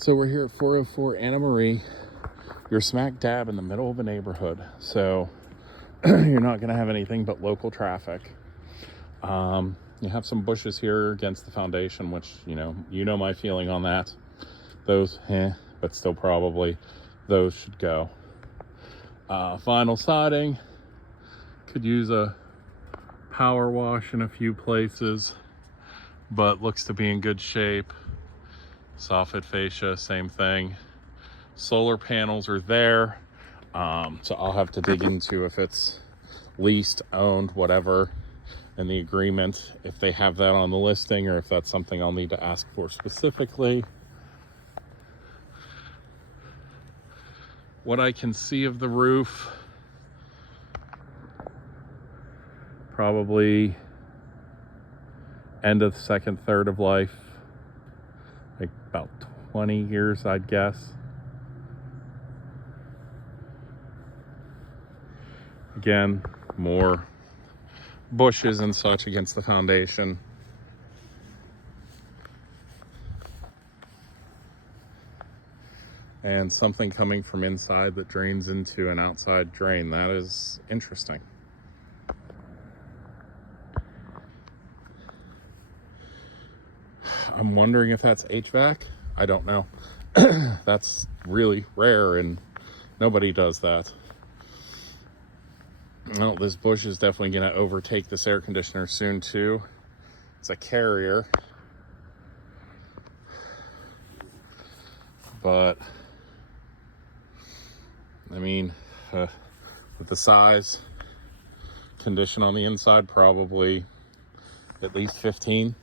So we're here at 404 Anna Marie. You're smack dab in the middle of a neighborhood, so you're not going to have anything but local traffic. You have some bushes here against the foundation, which, you know my feeling on that. Those, but still probably those should go. Vinyl siding, could use a power wash in a few places, but looks to be in good shape. Soffit fascia, same thing. Solar panels are there, so I'll have to dig into if it's leased, owned, whatever, and the agreement, if they have that on the listing, or if that's something I'll need to ask for specifically. What I can see of the roof, probably end of the second third of life, like about 20 years, I'd guess. Again, more bushes and such against the foundation. And something coming from inside that drains into an outside drain. That is interesting. I'm wondering if that's HVAC. I don't know. That's really rare and nobody does that. Well, this bush is definitely going to overtake this air conditioner soon too. It's a Carrier. But I mean, with the size, condition on the inside, probably at least 15.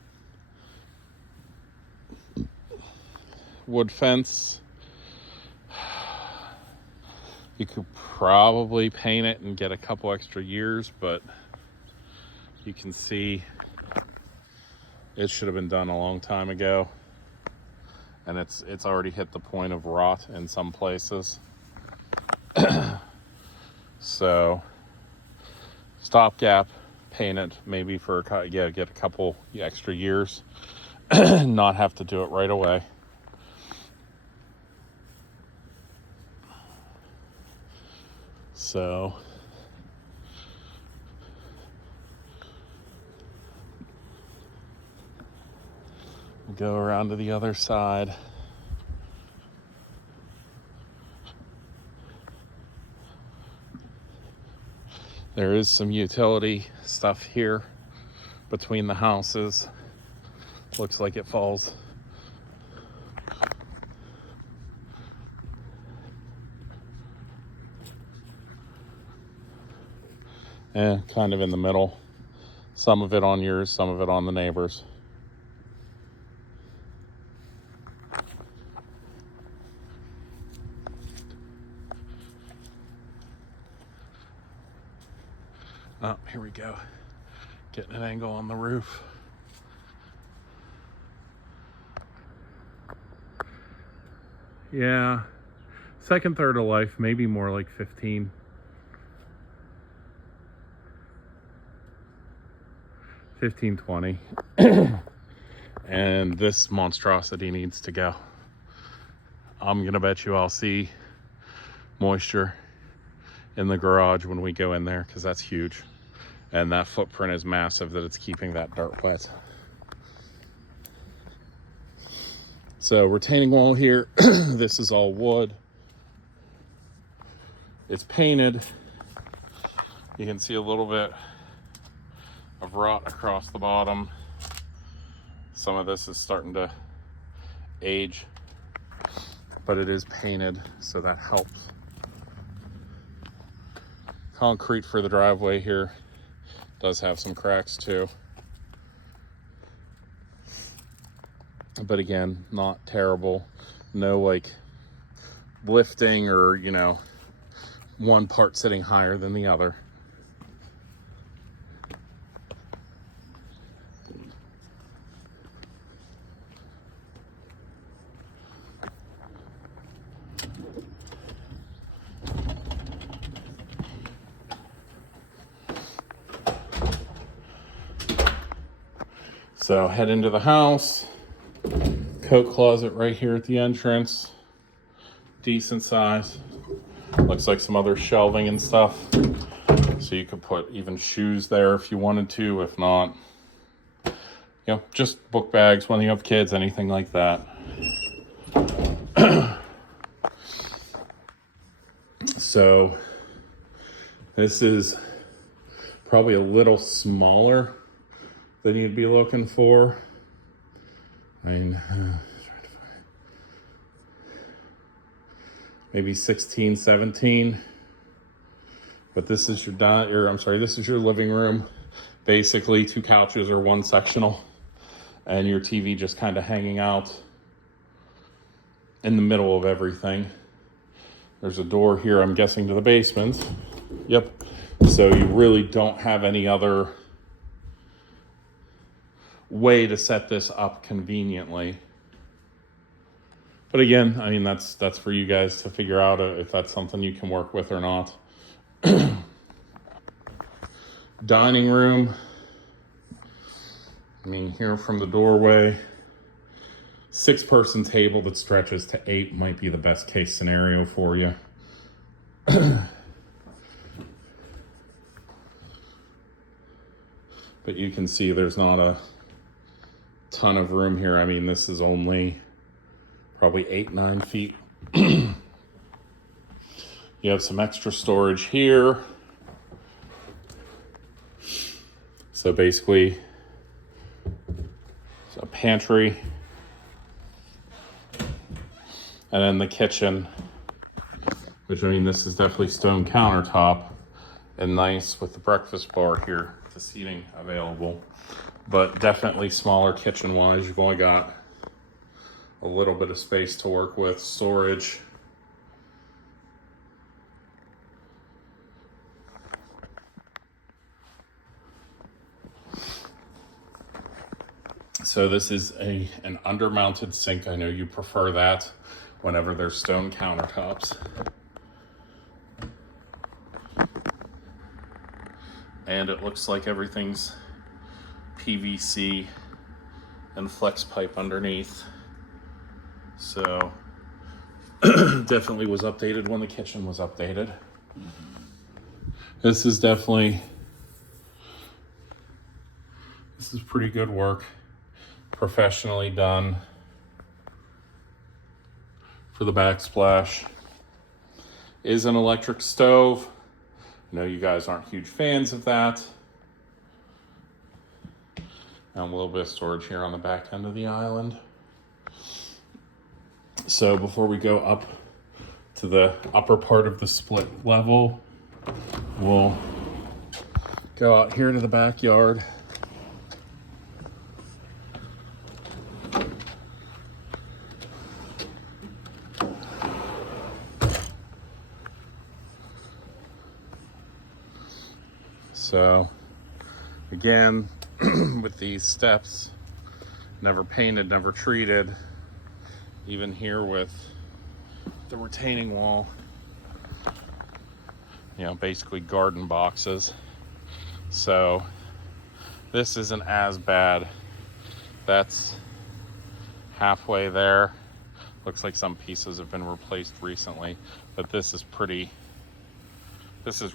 Wood fence. You could probably paint it and get a couple extra years, but you can see it should have been done a long time ago. And it's already hit the point of rot in some places. So stopgap, paint it maybe for get a couple extra years. Not have to do it right away. So go around to the other side. There is some utility stuff here between the houses. Looks like it falls. Kind of in the middle. Some of it on yours, some of it on the neighbors. Oh, here we go. Getting an angle on the roof. Yeah, second third of life, maybe more like 15. 15, 20. And this monstrosity needs to go. I'm gonna bet you I'll see moisture in the garage when we go in there, because that's huge. And that footprint is massive that it's keeping that dirt wet. So retaining wall here, this is all wood. It's painted. You can see a little bit of rot across the bottom. Some of this is starting to age, but it is painted, so that helps. Concrete for the driveway here does have some cracks too. But again, not terrible. No like lifting or, one part sitting higher than the other. So head into the house, coat closet right here at the entrance. Decent size. Looks like some other shelving and stuff. So you could put even shoes there if you wanted to. If not, you know, just book bags when you have kids, anything like that. So this is probably a little smaller than you'd be looking for. I mean, maybe 16, 17. But this is this is your living room. Basically, 2 couches or 1 sectional, and your TV just kind of hanging out in the middle of everything. There's a door here, I'm guessing, to the basement. Yep. So you really don't have any other way to set this up conveniently. But again, I mean, that's for you guys to figure out if that's something you can work with or not. Dining room. I mean, here from the doorway, 6-person table that stretches to 8 might be the best case scenario for you. But you can see there's not a ton of room here. I mean, this is only probably 8-9 feet. You have some extra storage here. So basically, it's a pantry. And then the kitchen, which, I mean, this is definitely stone countertop and nice with the breakfast bar here, the seating available. But definitely smaller kitchen-wise. You've only got a little bit of space to work with, storage. So this is an under-mounted sink. I know you prefer that whenever there's stone countertops. And it looks like everything's PVC and flex pipe underneath. So definitely was updated when the kitchen was updated. This is pretty good work. Professionally done for the backsplash. Is an electric stove. I know you guys aren't huge fans of that. And a little bit of storage here on the back end of the island. So before we go up to the upper part of the split level, we'll go out here to the backyard. So again, with these steps, never painted, never treated, even here with the retaining wall, you know, basically garden boxes. So this isn't as bad. That's halfway there. Looks like some pieces have been replaced recently, but this is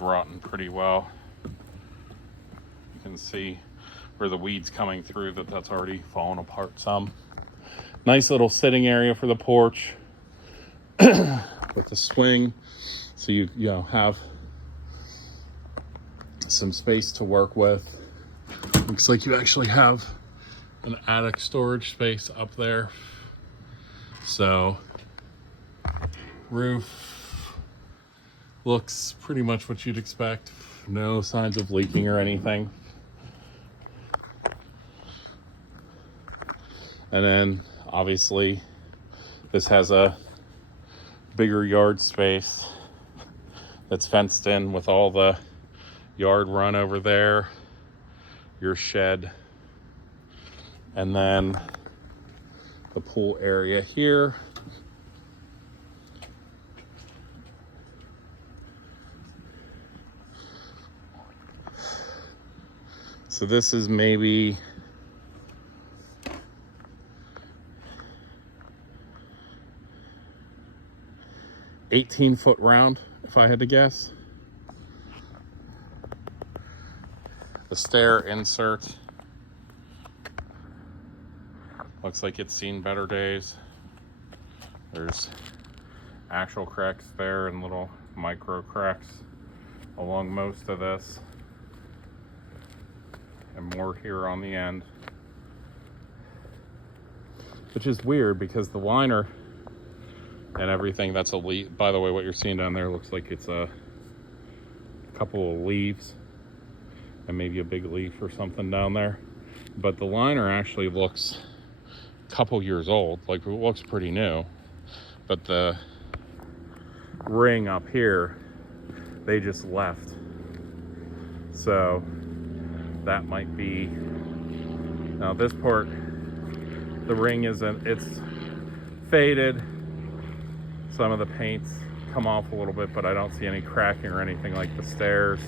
rotten pretty well. You can see where the weeds coming through that's already fallen apart some. Nice little sitting area for the porch with the swing, so you know, have some space to work with. Looks like you actually have an attic storage space up there. So roof looks pretty much what you'd expect. No signs of leaking or anything. And then obviously this has a bigger yard space that's fenced in with all the yard run over there, your shed, and then the pool area here. So this is maybe 18-foot round, if I had to guess. The stair insert looks like it's seen better days. There's actual cracks there and little micro cracks along most of this, and more here on the end, which is weird because the liner and everything, that's a leaf. By the way, what you're seeing down there looks like it's a couple of leaves and maybe a big leaf or something down there, but the liner actually looks a couple years old. Like, it looks pretty new, but the ring up here, they just left, so that might be. Now this part, the ring isn't, it's faded, some of the paint's come off a little bit, but I don't see any cracking or anything like the stairs.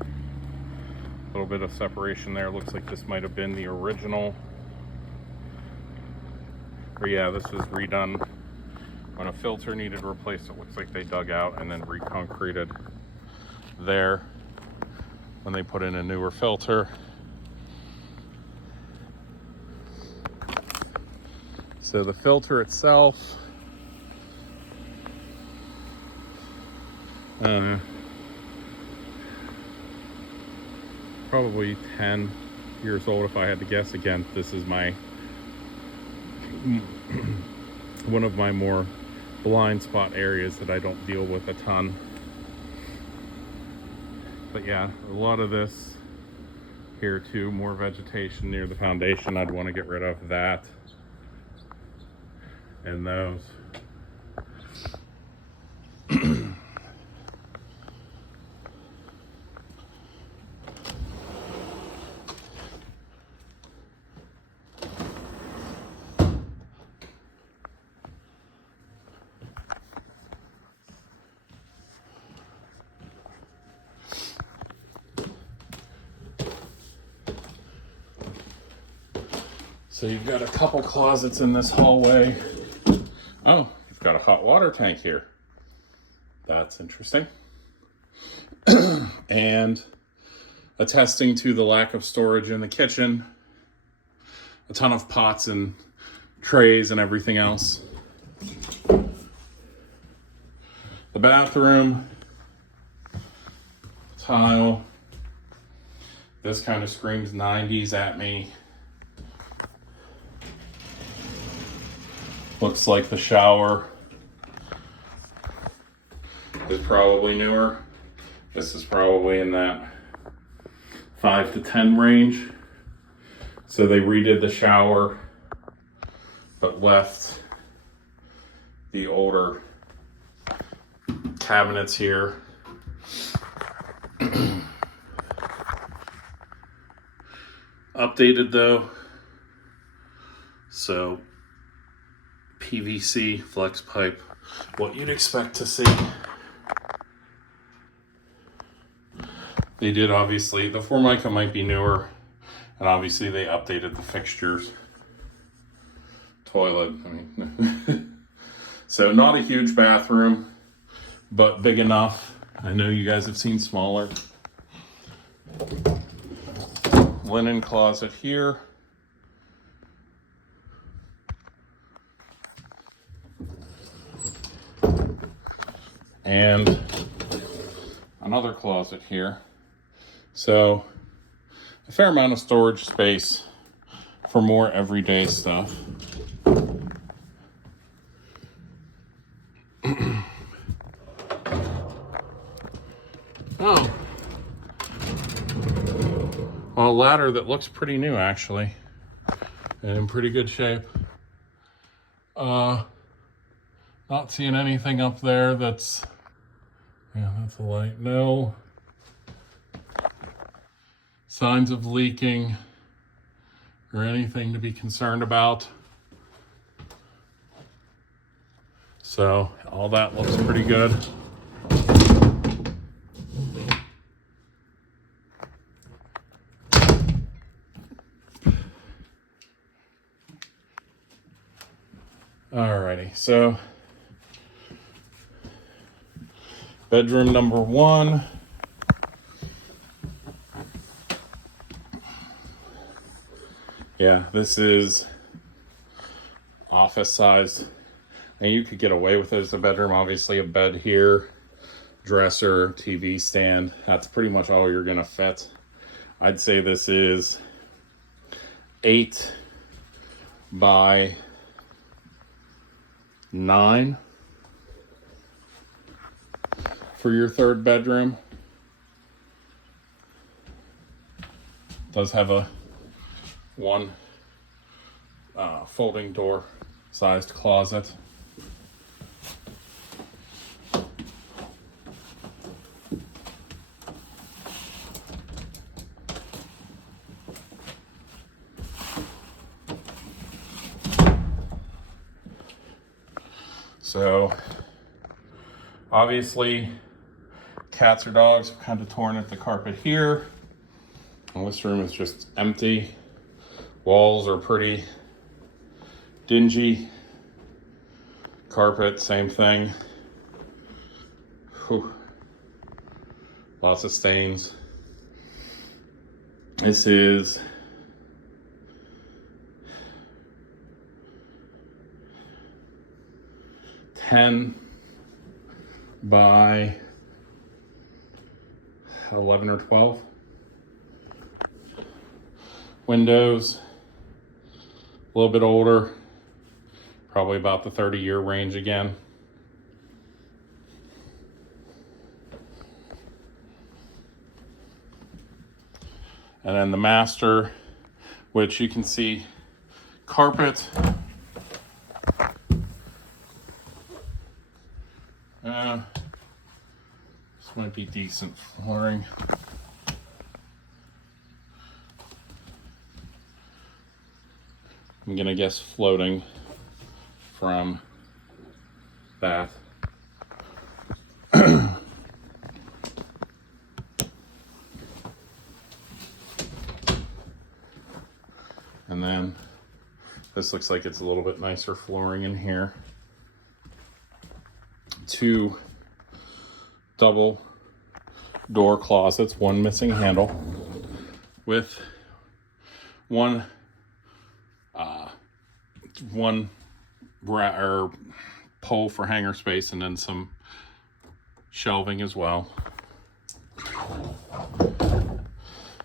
A little bit of separation there. Looks like this might have been the original, or yeah, this was redone when a filter needed replaced. It looks like they dug out and then reconcreted there when they put in a newer filter. So the filter itself, probably 10 years old if I had to guess. Again, this is my one of my more blind spot areas that I don't deal with a ton. But yeah, a lot of this here too, more vegetation near the foundation. I'd want to get rid of that and those. So you've got a couple closets in this hallway. Oh, you've got a hot water tank here. That's interesting. And attesting to the lack of storage in the kitchen, a ton of pots and trays and everything else. The bathroom, tile. This kind of screams 90s at me. Looks like the shower is probably newer. This is probably in that 5 to 10 range. So they redid the shower, but left the older cabinets here. Updated though. So PVC flex pipe, what you'd expect to see. They did, obviously, the Formica might be newer, and obviously they updated the fixtures. Toilet, I mean. So not a huge bathroom, but big enough. I know you guys have seen smaller. Linen closet here. And another closet here. So a fair amount of storage space for more everyday stuff. Oh, well, a ladder that looks pretty new actually, and in pretty good shape. Not seeing anything up there that's, yeah, that's a light. No signs of leaking or anything to be concerned about. So all that looks pretty good. Alrighty, so bedroom number 1. Yeah, this is office size, and you could get away with it as a bedroom. Obviously a bed here, dresser, TV stand, that's pretty much all you're gonna fit. I'd say this is 8 by 9 for your 3rd bedroom. Does have a one folding door sized closet. So obviously cats or dogs have kind of torn at the carpet here. And this room is just empty. Walls are pretty dingy. Carpet, same thing. Whew. Lots of stains. This is (10 by 11 or 12. Windows, a little bit older, probably about the 30-year range again. And then the master, which you can see carpet. This might be decent flooring. I'm gonna guess floating from bath. And then this looks like it's a little bit nicer flooring in here. 2 double door closets, 1 missing handle, with one pole for hanger space, and then some shelving as well.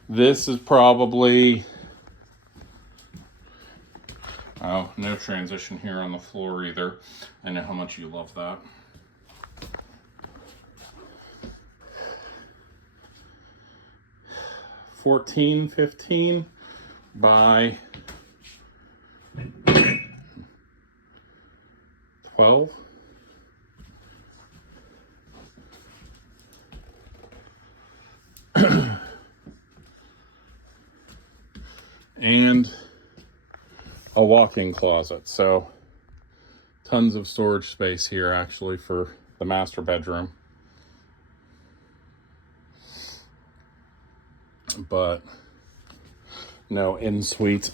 This is probably, oh, no transition here on the floor either. I know how much you love that. (14-15 by 12. And a walk-in closet. So tons of storage space here actually for the master bedroom. But no en-suite.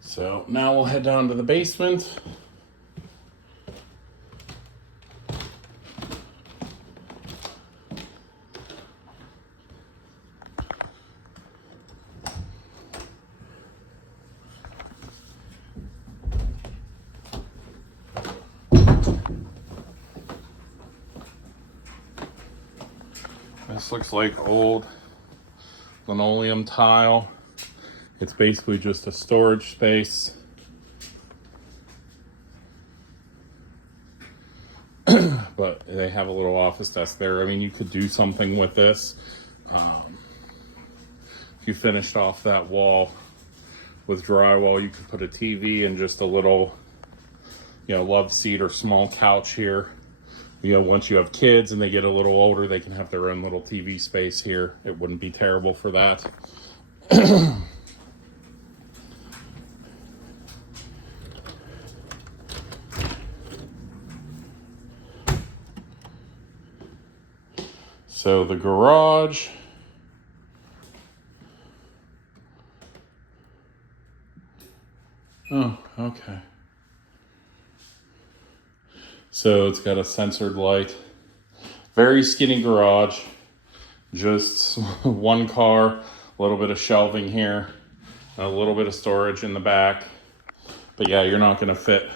So now we'll head down to the basement. This looks like old linoleum tile. It's basically just a storage space. But they have a little office desk there. I mean, you could do something with this. If you finished off that wall with drywall, you could put a TV and just a little, love seat or small couch here. Once you have kids and they get a little older, they can have their own little TV space here. It wouldn't be terrible for that. So the garage Oh, okay. So it's got a sensored light. Very skinny garage. Just one car, a little bit of shelving here, a little bit of storage in the back. But yeah, you're not going to fit.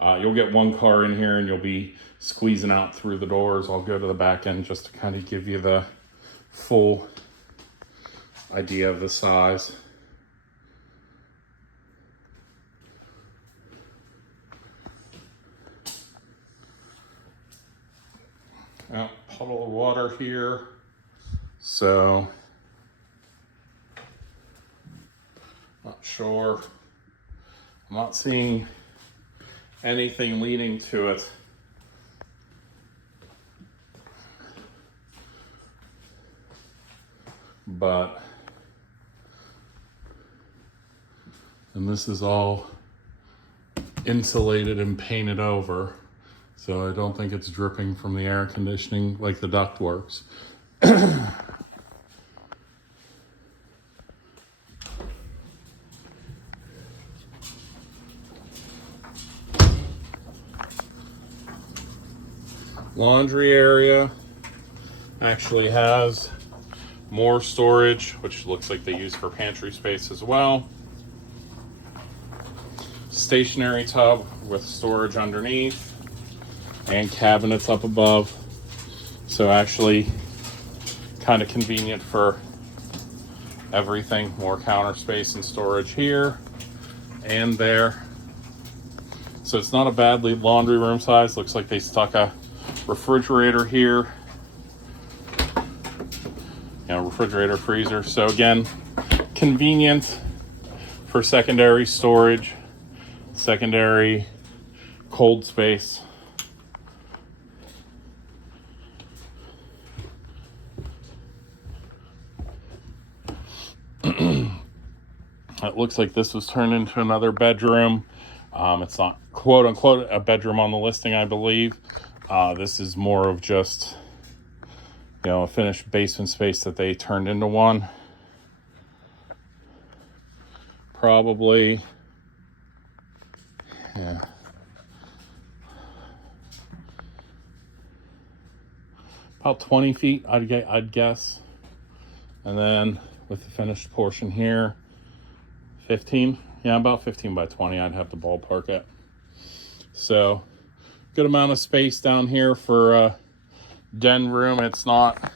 You'll get one car in here and you'll be squeezing out through the doors. I'll go to the back end just to kind of give you the full idea of the size. Puddle of water here. So, not sure. I'm not seeing anything leading to it. But, and this is all insulated and painted over. So I don't think it's dripping from the air conditioning like the duct works. Laundry area actually has more storage, which looks like they use for pantry space as well. Stationary tub with storage underneath and cabinets up above. So actually kind of convenient for everything. More counter space and storage here and there. So it's not a bad laundry room size. Looks like they stuck a refrigerator here. Refrigerator, freezer. So again, convenient for secondary storage, secondary cold space. It looks like this was turned into another bedroom. It's not quote unquote a bedroom on the listing, I believe. This is more of just, a finished basement space that they turned into one. Probably, yeah. About 20 feet, I'd guess. And then with the finished portion here, 15. Yeah, about 15 by 20, I'd have to ballpark it. So, good amount of space down here for a den room. It's not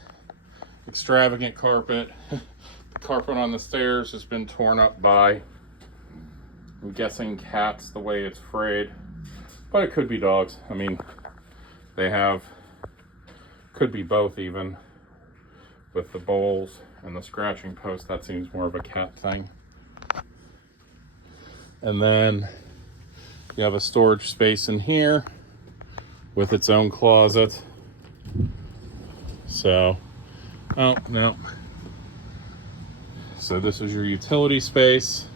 extravagant carpet. The carpet on the stairs has been torn up by, I'm guessing, cats, the way it's frayed. But it could be dogs. I mean, could be both even. With the bowls and the scratching post, that seems more of a cat thing. And then you have a storage space in here with its own closet. So, oh, no. So this is your utility space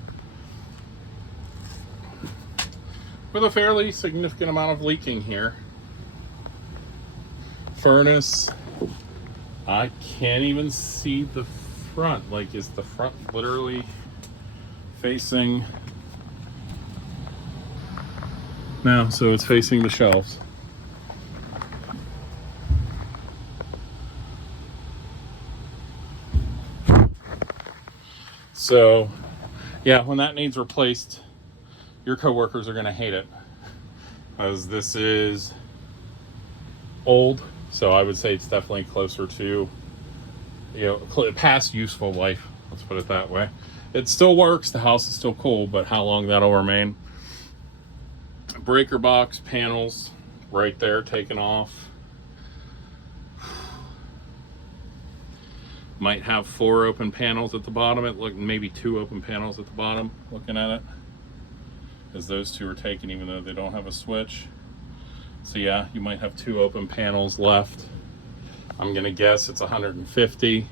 with a fairly significant amount of leaking here. Furnace. I can't even see the front. Like, is the front literally facing? No, so it's facing the shelves. So, yeah, when that needs replaced, your coworkers are going to hate it, as this is old. So I would say it's definitely closer to, past useful life. Let's put it that way. It still works. The house is still cool, but how long that'll remain. Breaker box panels right there taken off. Might have 4 open panels at the bottom. It looked maybe 2 open panels at the bottom looking at it, as those 2 are taken even though they don't have a switch. So yeah, you might have 2 open panels left. I'm gonna guess it's 150.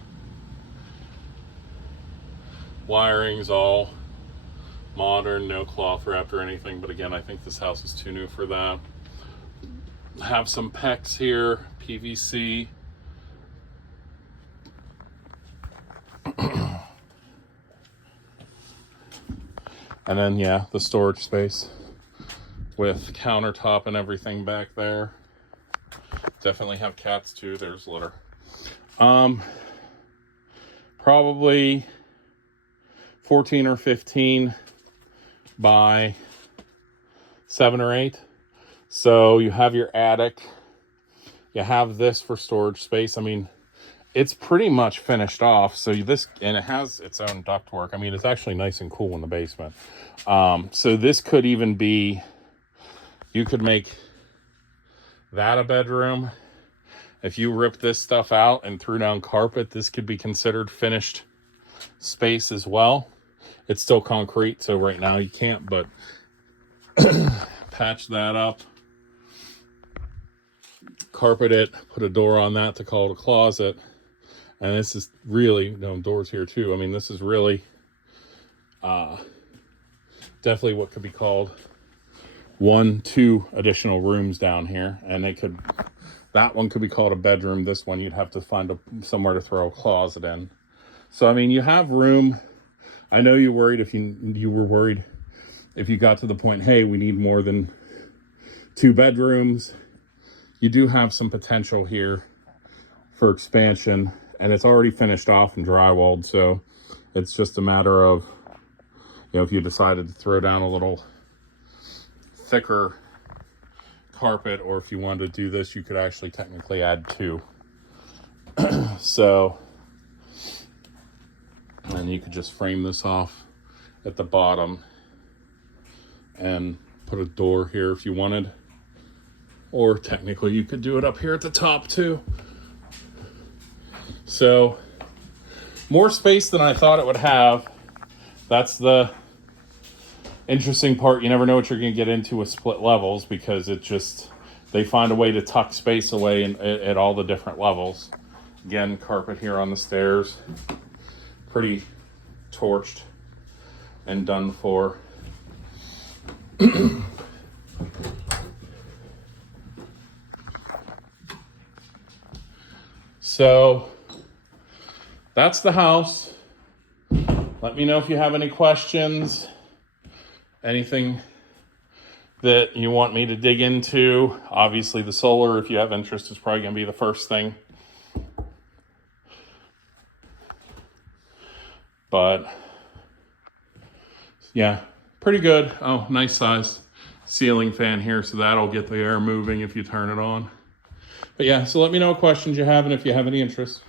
Wiring's all modern, no cloth wrapped or anything, but again, I think this house is too new for that. Have some PEX here, PVC. And then, yeah, the storage space with countertop and everything back there. Definitely have cats too. There's litter. Probably 14 or 15 by 7 or 8. So you have your attic. You have this for storage space. I mean, it's pretty much finished off. So this, and it has its own ductwork. I mean, it's actually nice and cool in the basement. So this could even be, you could make that a bedroom. If you rip this stuff out and threw down carpet, this could be considered finished space as well. It's still concrete, so right now you can't, but patch that up, carpet it, put a door on that to call it a closet. And this is really, doors here too. I mean, this is really definitely what could be called 1-2 additional rooms down here. And that one could be called a bedroom. This one, you'd have to find somewhere to throw a closet in. So, I mean, you have room. I know you're worried if you were worried if you got to the point, hey, we need more than 2 bedrooms. You do have some potential here for expansion, and it's already finished off and drywalled. So it's just a matter of, if you decided to throw down a little thicker carpet, or if you wanted to do this, you could actually technically add 2. So, and you could just frame this off at the bottom and put a door here if you wanted, or technically you could do it up here at the top too. So more space than I thought it would have. That's the interesting part. You never know what you're going to get into with split levels, because they find a way to tuck space away at all the different levels. Again, carpet here on the stairs, pretty torched and done for. So that's the house. Let me know if you have any questions, anything that you want me to dig into. Obviously the solar, if you have interest, is probably going to be the first thing. But yeah, pretty good. Oh, nice size ceiling fan here, so that'll get the air moving if you turn it on. But yeah, so let me know what questions you have and if you have any interest.